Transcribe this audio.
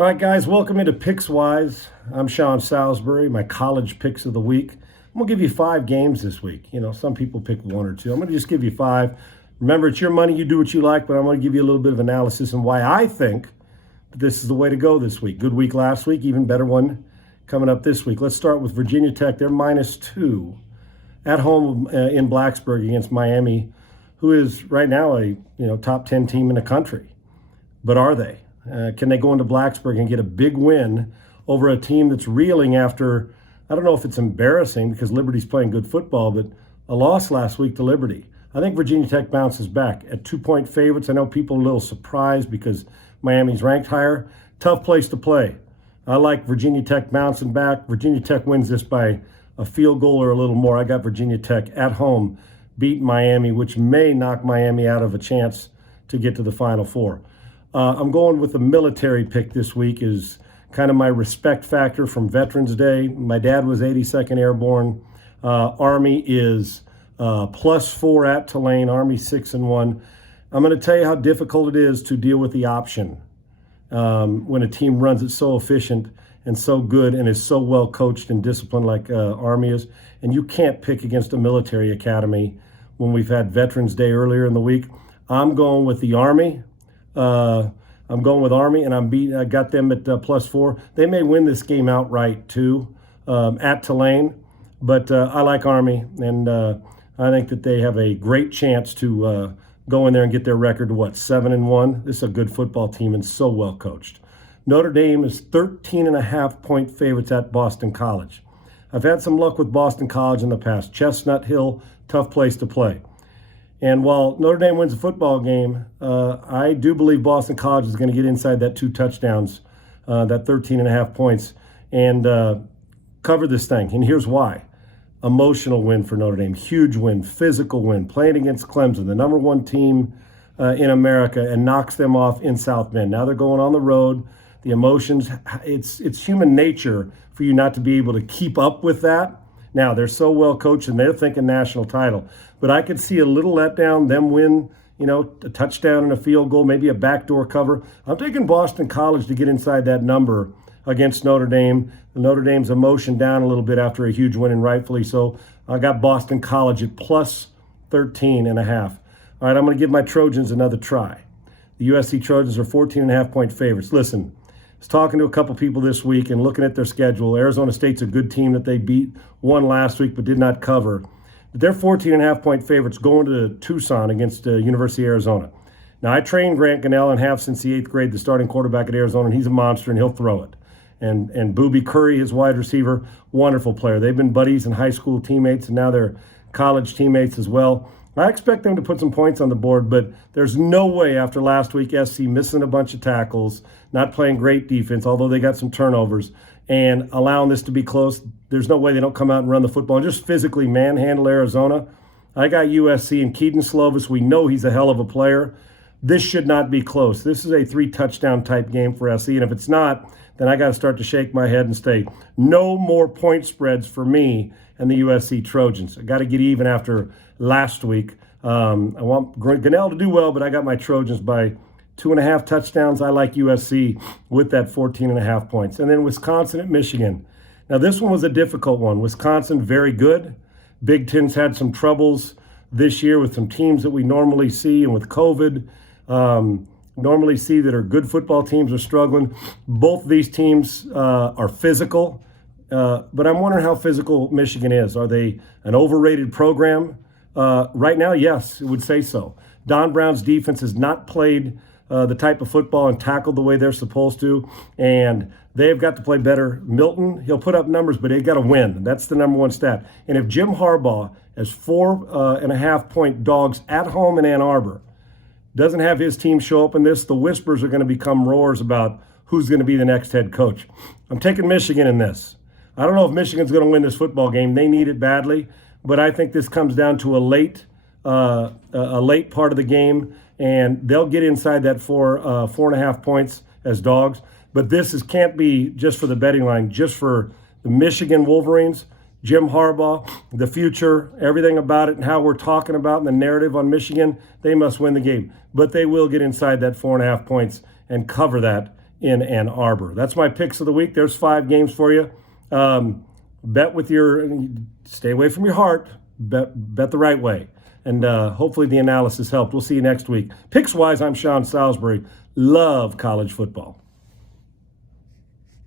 All right, guys, welcome into Pickswise. I'm Sean Salisbury, my college picks of the week. I'm going to give you 5 games this week. You know, some people pick 1 or 2. I'm going to just give you 5. Remember, it's your money, you do what you like, but I'm going to give you a little bit of analysis and why I think that this is the way to go this week. Good week last week, even better one coming up this week. Let's start with Virginia Tech. They're -2 at home in Blacksburg against Miami, who is right now a top 10 team in the country. But are they? Can they go into Blacksburg and get a big win over a team that's reeling after, I don't know if it's embarrassing because Liberty's playing good football, but a loss last week to Liberty. I think Virginia Tech bounces back at 2-point favorites. I know people are a little surprised because Miami's ranked higher. Tough place to play. I like Virginia Tech bouncing back. Virginia Tech wins this by a field goal or a little more. I got Virginia Tech at home beat Miami, which may knock Miami out of a chance to get to the Final Four. I'm going with the military pick this week is kind of my respect factor from Veterans Day. My dad was 82nd Airborne. Army is +4 at Tulane. Army 6-1. I'm going to tell you how difficult it is to deal with the option when a team runs it so efficient and so good and is so well coached and disciplined like Army is. And you can't pick against a military academy when we've had Veterans Day earlier in the week. I'm going with the Army. I'm going with Army, and I got them at +4. They may win this game outright too at Tulane, but I like Army, and I think that they have a great chance to go in there and get their record to 7-1. This is a good football team and so well coached. Notre Dame is 13.5-point favorites at Boston College. I've had some luck with Boston College in the past. Chestnut Hill, tough place to play. And while Notre Dame wins a football game, I do believe Boston College is going to get inside that 2 touchdowns, that 13.5 points, and cover this thing. And here's why. Emotional win for Notre Dame, huge win, physical win, playing against Clemson, the number 1 team in America, and knocks them off in South Bend. Now they're going on the road. The emotions, it's human nature for you not to be able to keep up with that. Now, they're so well coached, and they're thinking national title. But I could see a little letdown, them win, a touchdown and a field goal, maybe a backdoor cover. I'm taking Boston College to get inside that number against Notre Dame. Notre Dame's emotion down a little bit after a huge win, and rightfully so. I got Boston College at +13.5. All right, I'm going to give my Trojans another try. The USC Trojans are 14.5-point favorites. Listen, I was talking to a couple people this week and looking at their schedule. Arizona State's a good team that they won last week but did not cover. But they're 14.5-point favorites going to Tucson against University of Arizona. Now, I trained Grant Gunnell and have since the 8th grade, the starting quarterback at Arizona, and he's a monster and he'll throw it. And Booby Curry, his wide receiver, wonderful player. They've been buddies and high school teammates, and now they're college teammates as well. I expect them to put some points on the board, but there's no way after last week, SC missing a bunch of tackles, not playing great defense, although they got some turnovers, and allowing this to be close. There's no way they don't come out and run the football and just physically manhandle Arizona. I got USC and Keaton Slovis. We know he's a hell of a player. This should not be close. This is a 3-touchdown type game for SC, and if it's not, then I got to start to shake my head and say, no more point spreads for me and the USC Trojans. I got to get even after last week. I want Gunnell to do well, but I got my Trojans by 2.5 touchdowns. I like USC with that 14.5 points. And then Wisconsin at Michigan. Now, this one was a difficult one. Wisconsin, very good. Big Ten's had some troubles this year with some teams that we normally see, and with COVID, normally see that are good football teams are struggling. Both of these teams are physical, but I'm wondering how physical Michigan is. Are they an overrated program? Right now, yes, it would say so. Don Brown's defense has not played the type of football and tackled the way they're supposed to, and they've got to play better. Milton, he'll put up numbers, but they've got to win. That's the number 1 stat. And if Jim Harbaugh has 4.5-point dogs at home in Ann Arbor, doesn't have his team show up in this, the whispers are going to become roars about who's going to be the next head coach. I'm taking Michigan in this. I don't know if Michigan's going to win this football game. They need it badly, but I think this comes down to a late part of the game, and they'll get inside that 4.5 points as dogs. But this can't be just for the betting line, just for the Michigan Wolverines. Jim Harbaugh, the future, everything about it, and how we're talking about in the narrative on Michigan, they must win the game. But they will get inside that 4.5 points and cover that in Ann Arbor. That's my picks of the week. There's 5 games for you. Bet with stay away from your heart. Bet the right way. And hopefully the analysis helped. We'll see you next week. Pickswise, I'm Sean Salisbury. Love college football.